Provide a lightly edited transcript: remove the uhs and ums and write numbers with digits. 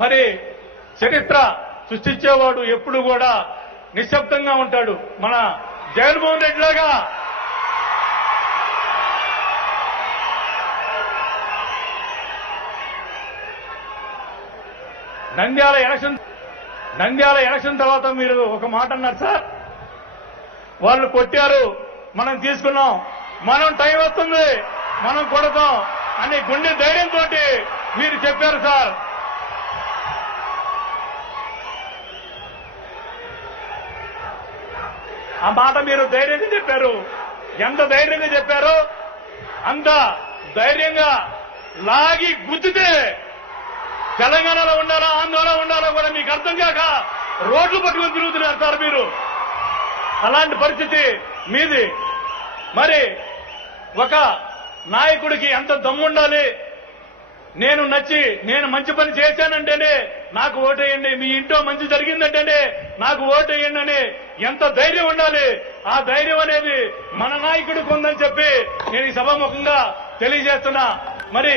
మరి చరిత్ర సృష్టించేవాడు ఎప్పుడు కూడా నిశ్శబ్దంగా ఉంటాడు. మన జగన్మోహన్ రెడ్డి లాగా నంద్యాల ఎలక్షన్ తర్వాత మీరు ఒక మాట అన్నారు సార్, వాళ్ళు కొట్టారు మనం తీసుకున్నాం, మనం టైం వస్తుంది మనం కొడతాం అని గుండె ధైర్యంతో మీరు చెప్పారు సార్. ఆ మాట మీరు ధైర్యంగా చెప్పారు. ఎంత ధైర్యంగా చెప్పారో అంత ధైర్యంగా లాగి గుద్దితే తెలంగాణలో ఉండాలా ఆందోళన ఉండాలా కూడా మీకు అర్థం కాక రోడ్లు పట్టుకుని తిరుగుతున్నారు సార్ మీరు. అలాంటి పరిస్థితి మీది. మరి ఒక నాయకుడికి ఎంత దమ్ముండాలి, నేను మంచి పని చేశానంటేనే నాకు ఓటేయండి, మీ ఇంట్లో మంచి జరిగిందంటేనే నాకు ఓటేయండి అని ఎంత ధైర్యం ఉండాలి. ఆ ధైర్యం అనేది మన నాయకుడికి ఉందని చెప్పి నేను ఈ సభాముఖంగా తెలియజేస్తున్నా. మరి